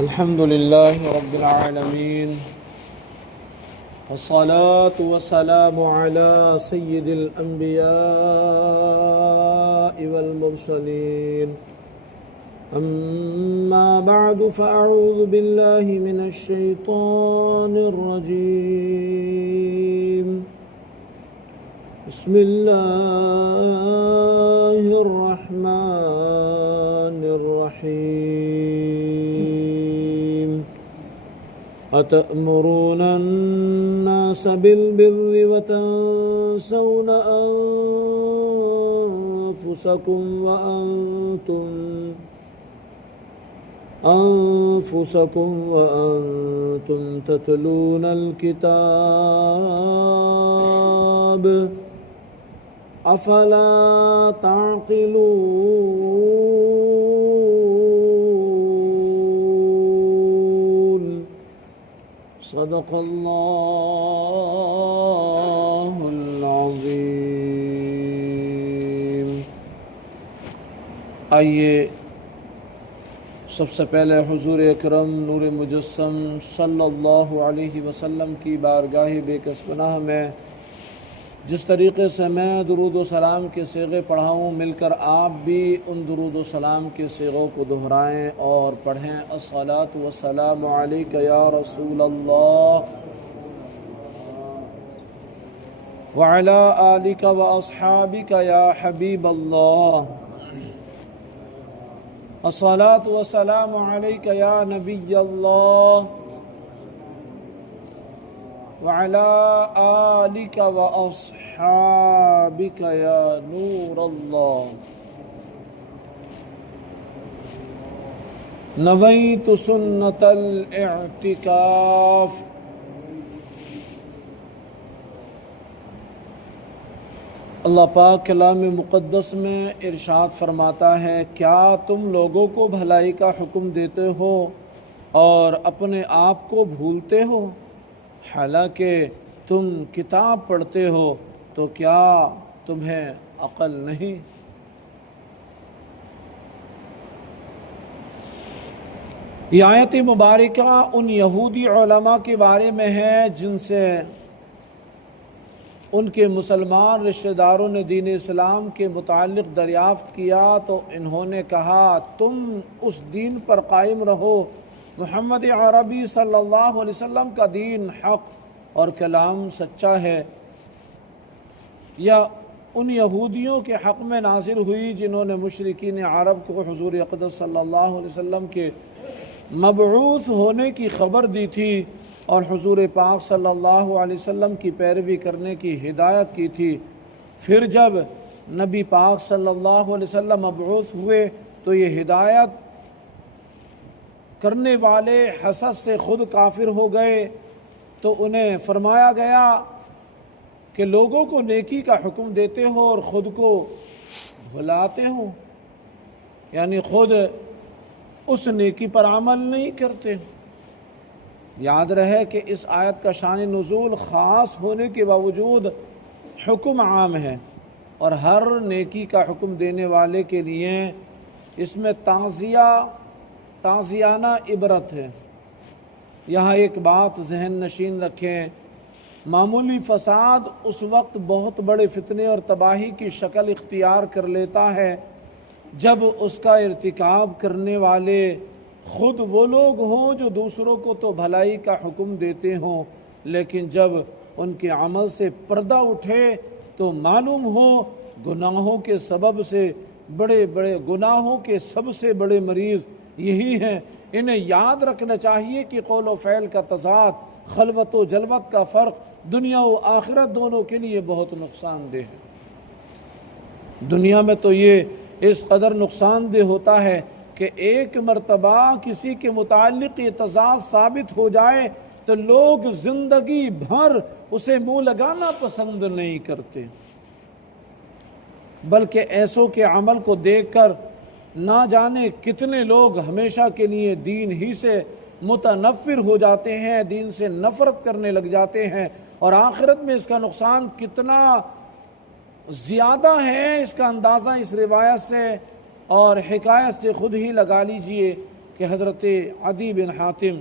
الحمد لله رب العالمين والصلاة والسلام على سيد الأنبياء والمرسلين أما بعد فأعوذ بالله من الشيطان الرجيم بسم الله الرحمن الرحيم أتأمرون الناس بالبر وتنسون أنفسكم وأنتم تتلون الكتاب أفلا تعقلون صدق اللہ العظیم۔ آئیے سب سے پہلے حضور اکرم نور مجسم صلی اللہ علیہ وسلم کی بارگاہ بے کس پناہ میں جس طریقے سے میں درود و سلام کے صیغے پڑھاؤں، مل کر آپ بھی ان درود و سلام کے صیغوں کو دہرائیں اور پڑھیں۔ الصلاۃ والسلام علیک یا رسول اللہ وعلی آلک واصحابک یا حبیب اللہ۔ الصلاۃ والسلام علیک یا نبی اللہ وعلی آلک واصحابک یا نور اللہ۔ نویت سنت الاعتکاف۔ اللہ پاک کلام مقدس میں ارشاد فرماتا ہے، کیا تم لوگوں کو بھلائی کا حکم دیتے ہو اور اپنے آپ کو بھولتے ہو؟ حالانکہ تم کتاب پڑھتے ہو تو کیا تمہیں عقل نہیں؟ یہ آیت مبارکہ ان یہودی علماء کے بارے میں ہے جن سے ان کے مسلمان رشتہ داروں نے دین اسلام کے متعلق دریافت کیا تو انہوں نے کہا، تم اس دین پر قائم رہو، محمد عربی صلی اللہ علیہ وسلم کا دین حق اور کلام سچا ہے۔ یا ان یہودیوں کے حق میں نازل ہوئی جنہوں نے مشرکین عرب کو حضور اقدس صلی اللہ علیہ وسلم کے مبعوث ہونے کی خبر دی تھی اور حضور پاک صلی اللہ علیہ وسلم کی پیروی کرنے کی ہدایت کی تھی۔ پھر جب نبی پاک صلی اللہ علیہ وسلم مبعوث ہوئے تو یہ ہدایت کرنے والے حسد سے خود کافر ہو گئے، تو انہیں فرمایا گیا کہ لوگوں کو نیکی کا حکم دیتے ہو اور خود کو بھلاتے ہو، یعنی خود اس نیکی پر عمل نہیں کرتے۔ یاد رہے کہ اس آیت کا شان نزول خاص ہونے کے باوجود حکم عام ہے، اور ہر نیکی کا حکم دینے والے کے لیے اس میں تعزیانہ عبرت ہے۔ یہاں ایک بات ذہن نشین رکھیں، معمولی فساد اس وقت بہت بڑے فتنے اور تباہی کی شکل اختیار کر لیتا ہے جب اس کا ارتکاب کرنے والے خود وہ لوگ ہوں جو دوسروں کو تو بھلائی کا حکم دیتے ہوں، لیکن جب ان کے عمل سے پردہ اٹھے تو معلوم ہو گناہوں کے سبب سے گناہوں کے سب سے بڑے مریض یہی ہیں۔ انہیں یاد رکھنا چاہیے کہ قول و فعل کا تضاد، خلوت و جلوت کا فرق دنیا و آخرت دونوں کے لیے بہت نقصان دہ ہے۔ دنیا میں تو یہ اس قدر نقصان دہ ہوتا ہے کہ ایک مرتبہ کسی کے متعلق یہ تضاد ثابت ہو جائے تو لوگ زندگی بھر اسے منہ لگانا پسند نہیں کرتے، بلکہ ایسوں کے عمل کو دیکھ کر نہ جانے کتنے لوگ ہمیشہ کے لیے دین ہی سے متنفر ہو جاتے ہیں، دین سے نفرت کرنے لگ جاتے ہیں، اور آخرت میں اس کا نقصان کتنا زیادہ ہے اس کا اندازہ اس روایت سے اور حکایت سے خود ہی لگا لیجئے کہ کہ حضرت عدی بن حاتم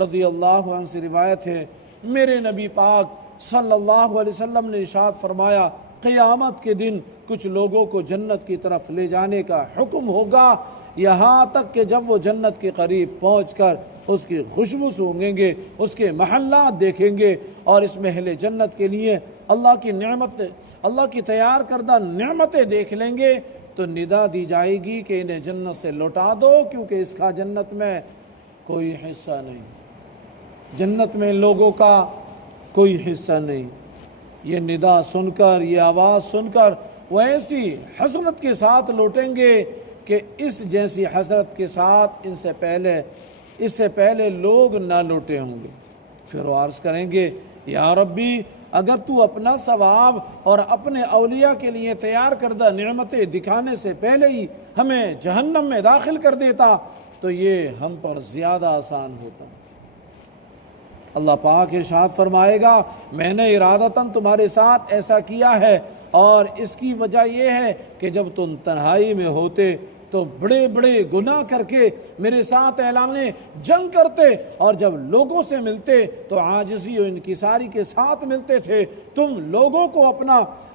رضی اللہ عنہ سے روایت ہے، میرے نبی پاک صلی اللہ علیہ وسلم نے ارشاد فرمایا قیامت کے دن کچھ لوگوں کو جنت کی طرف لے جانے کا حکم ہوگا، یہاں تک کہ جب وہ جنت کے قریب پہنچ کر اس کی خوشبو سونگیں گے، اس کے محلات دیکھیں گے اور اس محل جنت کے لیے اللہ کی تیار کردہ نعمتیں دیکھ لیں گے، تو ندا دی جائے گی کہ انہیں جنت سے لوٹا دو، کیونکہ اس کا جنت میں کوئی حصہ نہیں، جنت میں لوگوں کا کوئی حصہ نہیں۔ یہ ندا سن کر، یہ آواز سن کر وہ ایسی حسرت کے ساتھ لوٹیں گے کہ اس جیسی حسرت کے ساتھ اس سے پہلے لوگ نہ لوٹے ہوں گے۔ پھر وہ عرض کریں گے یا ربی، اگر تو اپنا ثواب اور اپنے اولیاء کے لیے تیار کردہ نعمتیں دکھانے سے پہلے ہی ہمیں جہنم میں داخل کر دیتا تو یہ ہم پر زیادہ آسان ہوتا۔ اللہ پاک ارشاد فرمائے گا میں نے ارادتاً تمہارے ساتھ ایسا کیا ہے، اور اس کی وجہ یہ ہے کہ جب تم تنہائی میں ہوتے تو بڑے بڑے گناہ کر کے میرے ساتھ اعلان جنگ کرتے، اور جب لوگوں سے ملتے تو عاجزی و انکساری کے ساتھ ملتے تھے۔ تم لوگوں کو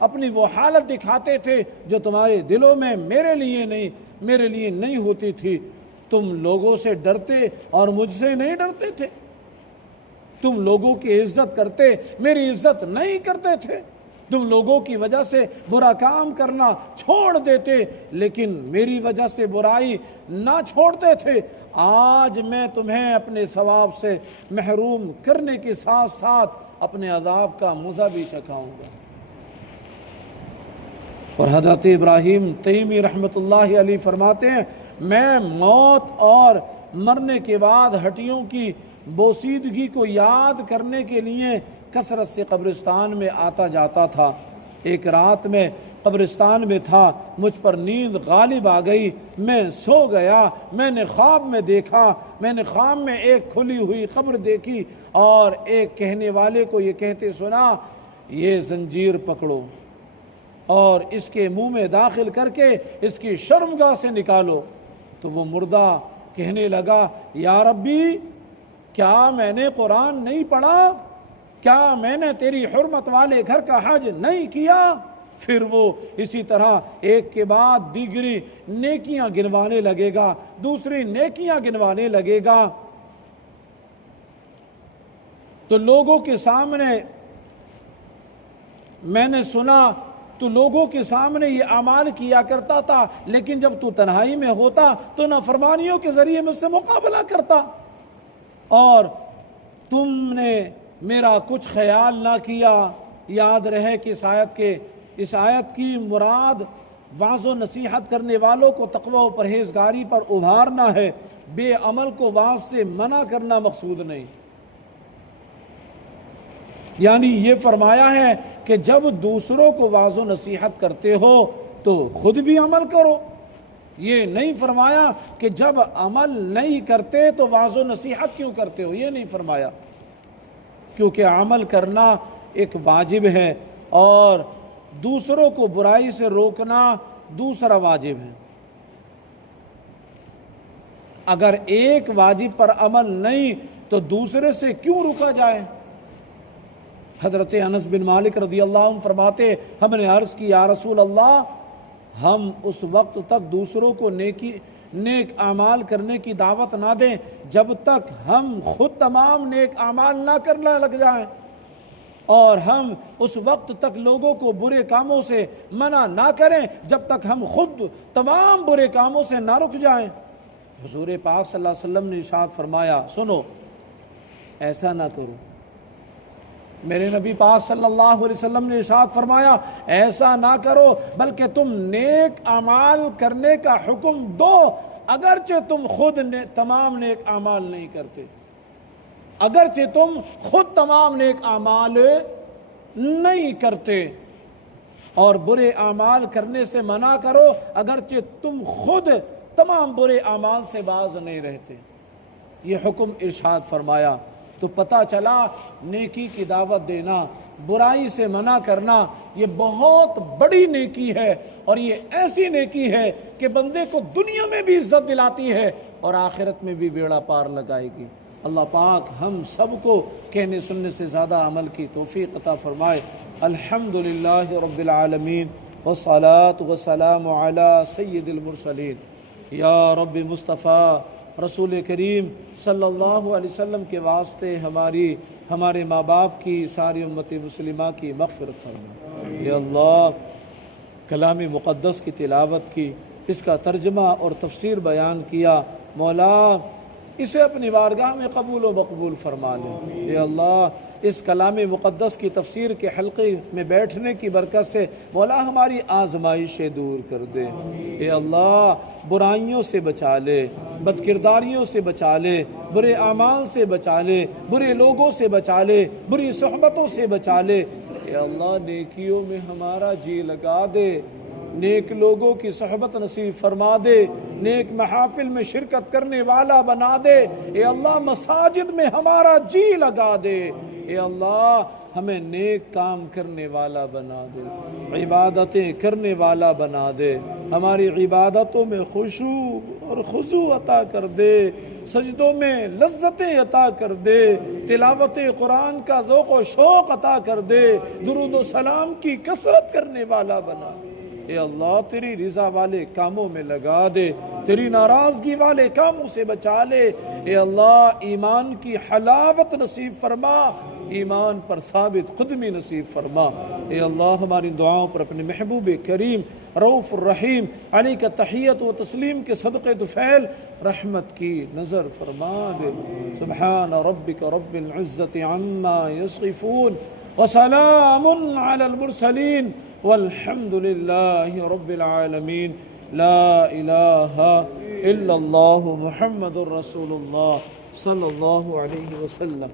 اپنی وہ حالت دکھاتے تھے جو تمہارے دلوں میں میرے لیے نہیں ہوتی تھی۔ تم لوگوں سے ڈرتے اور مجھ سے نہیں ڈرتے تھے، تم لوگوں کی عزت کرتے، میری عزت نہیں کرتے تھے، تم لوگوں کی وجہ سے برا کام کرنا چھوڑ دیتے لیکن میری وجہ سے برائی نہ چھوڑتے تھے۔ آج میں تمہیں اپنے ثواب سے محروم کرنے کے ساتھ ساتھ اپنے عذاب کا مزہ بھی چکھاؤں گا۔ اور حضرت ابراہیم تیمی رحمۃ اللہ علیہ فرماتے ہیں میں موت اور مرنے کے بعد ہڈیوں کی بوسیدگی کو یاد کرنے کے لیے کثرت سے قبرستان میں آتا جاتا تھا۔ ایک رات میں قبرستان میں تھا، مجھ پر نیند غالب آ گئی، میں سو گیا۔ میں نے خواب میں ایک کھلی ہوئی قبر دیکھی اور ایک کہنے والے کو یہ کہتے سنا یہ زنجیر پکڑو اور اس کے منہ میں داخل کر کے اس کی شرمگاہ سے نکالو۔ تو وہ مردہ کہنے لگا یا ربی، کیا میں نے قرآن نہیں پڑھا؟ کیا میں نے تیری حرمت والے گھر کا حج نہیں کیا؟ پھر وہ اسی طرح ایک کے بعد دیگری نیکیاں گنوانے لگے گا، دوسری نیکیاں گنوانے لگے گا۔ تو لوگوں کے سامنے میں نے سنا تو لوگوں کے سامنے یہ اعمال کیا کرتا تھا، لیکن جب تو تنہائی میں ہوتا تو نافرمانیوں کے ذریعے مجھ سے مقابلہ کرتا، اور تم نے میرا کچھ خیال نہ کیا۔ یاد رہے کہ اس آیت کی مراد واعظ و نصیحت کرنے والوں کو تقوی و پرہیزگاری پر ابھارنا ہے، بے عمل کو واعظ سے منع کرنا مقصود نہیں۔ یعنی یہ فرمایا ہے کہ جب دوسروں کو واعظ و نصیحت کرتے ہو تو خود بھی عمل کرو۔ یہ نہیں فرمایا کہ جب عمل نہیں کرتے تو واعظ و نصیحت کیوں کرتے ہو، یہ نہیں فرمایا، کیونکہ عمل کرنا ایک واجب ہے اور دوسروں کو برائی سے روکنا دوسرا واجب ہے۔ اگر ایک واجب پر عمل نہیں تو دوسرے سے کیوں روکا جائے؟ حضرت انس بن مالک رضی اللہ عنہ فرماتے ہم نے عرض کی یا رسول اللہ، ہم اس وقت تک دوسروں کو نیک اعمال کرنے کی دعوت نہ دیں جب تک ہم خود تمام نیک اعمال نہ کرنے لگ جائیں، اور ہم اس وقت تک لوگوں کو برے کاموں سے منع نہ کریں جب تک ہم خود تمام برے کاموں سے نہ رک جائیں۔ حضور پاک صلی اللہ علیہ وسلم نے ارشاد فرمایا سنو، ایسا نہ کرو۔ میرے نبی پاک صلی اللہ علیہ وسلم نے ارشاد فرمایا ایسا نہ کرو، بلکہ تم نیک اعمال کرنے کا حکم دو، اگرچہ تم خود تمام نیک اعمال نہیں کرتے، اگرچہ تم خود تمام نیک اعمال نہیں کرتے، اور برے اعمال کرنے سے منع کرو اگرچہ تم خود تمام برے اعمال سے باز نہیں رہتے۔ یہ حکم ارشاد فرمایا تو پتہ چلا نیکی کی دعوت دینا، برائی سے منع کرنا یہ بہت بڑی نیکی ہے، اور یہ ایسی نیکی ہے کہ بندے کو دنیا میں بھی عزت دلاتی ہے اور آخرت میں بھی بیڑا پار لگائے گی۔ اللہ پاک ہم سب کو کہنے سننے سے زیادہ عمل کی توفیق عطا فرمائے۔ الحمدللہ رب العالمین والصلاة والسلام علی سید المرسلین۔ یا رب مصطفیٰ رسول کریم صلی اللہ علیہ وسلم کے واسطے ہمارے ماں باپ کی، ساری امت مسلمہ کی مغفرت فرما۔ یا اللہ کلام مقدس کی تلاوت کی، اس کا ترجمہ اور تفسیر بیان کیا، مولا اسے اپنی بارگاہ میں قبول و مقبول فرما لے۔ اے اللہ اس کلام مقدس کی تفسیر کے حلقے میں بیٹھنے کی برکت سے مولا ہماری آزمائشیں دور کر دے۔ اے اللہ برائیوں سے بچا لے، بد کرداریوں سے بچا لے، برے اعمال سے بچا لے، برے لوگوں سے بچا لے، بری صحبتوں سے بچا لے۔ اے اللہ نیکیوں میں ہمارا جی لگا دے، نیک لوگوں کی صحبت نصیب فرما دے، نیک محافل میں شرکت کرنے والا بنا دے۔ اے اللہ مساجد میں ہمارا جی لگا دے۔ اے اللہ ہمیں نیک کام کرنے والا بنا دے، عبادتیں کرنے والا بنا دے، ہماری عبادتوں میں خشوع اور خضوع عطا کر دے، سجدوں میں لذتیں عطا کر دے، تلاوت قرآن کا ذوق و شوق عطا کر دے، درود و سلام کی کثرت کرنے والا بنا دے۔ اے اللہ تیری رضا والے کاموں میں لگا دے، تیری ناراضگی والے کاموں سے بچا لے۔ اے اللہ ایمان کی حلاوت نصیب فرما، ایمان پر ثابت قدمی نصیب فرما۔ اے اللہ ہماری دعاؤں پر اپنے محبوب کریم رؤوف الرحیم علیہ کا تحیت و تسلیم کے صدقے طفیل رحمت کی نظر فرما دے۔ سبحان ربک رب العزت عما یصفون وسلام علی المرسلین والحمد للہ رب العالمین۔ لا الہ الا اللہ محمد رسول اللہ صلی اللہ علیہ وسلم۔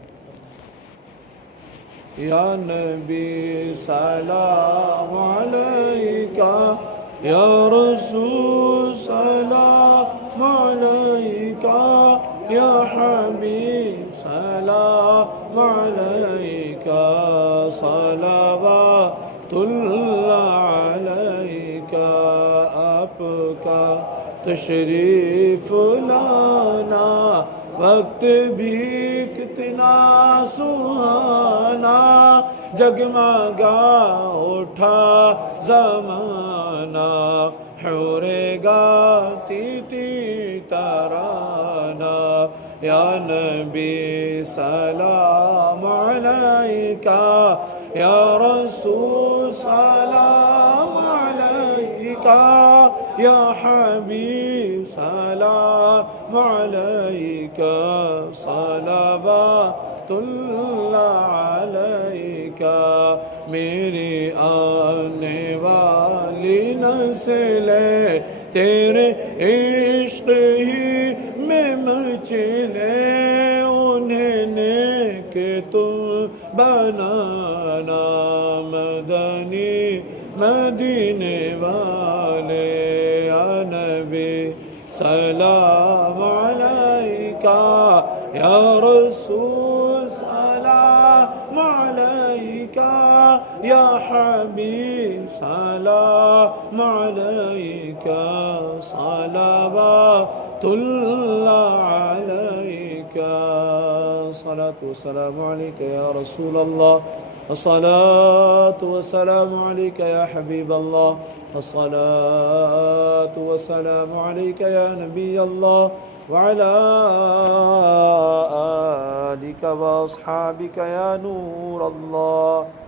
یا نبی سلام علیکہ، یا رسول سلام علیکہ، یا حبیب سلام علیکہ، صلوات اللہ علیکہ۔ آپ کا تشریف لانا وقت بھی کتنا سہانا، جگمگا اٹھا زمانہ، حور گاتی تھی ترانہ۔ یا نبی سلام علیکہ، یا رسول سلام علیکہ، یا حبیب سلام علیکہ، صلوات اللہ علیکہ۔ میری آنے والی نسلیں تیرے عشق ہی میں مچلے، انہیں نیک تم بنانا، مدنی مدینے والے۔ یا نبی سلام علیکہ، یا رسول سلام علیکہ، یا حبیب سلام علیکہ، صلوات اللہ علیکہ۔ الصلاة والسلام علیکہ یا رسول اللہ، الصلاة والسلام علیکہ یا حبیب اللہ، الصلاة والسلام علیکہ یا نبی اللہ، وعلى آلك وأصحابك يا نور الله۔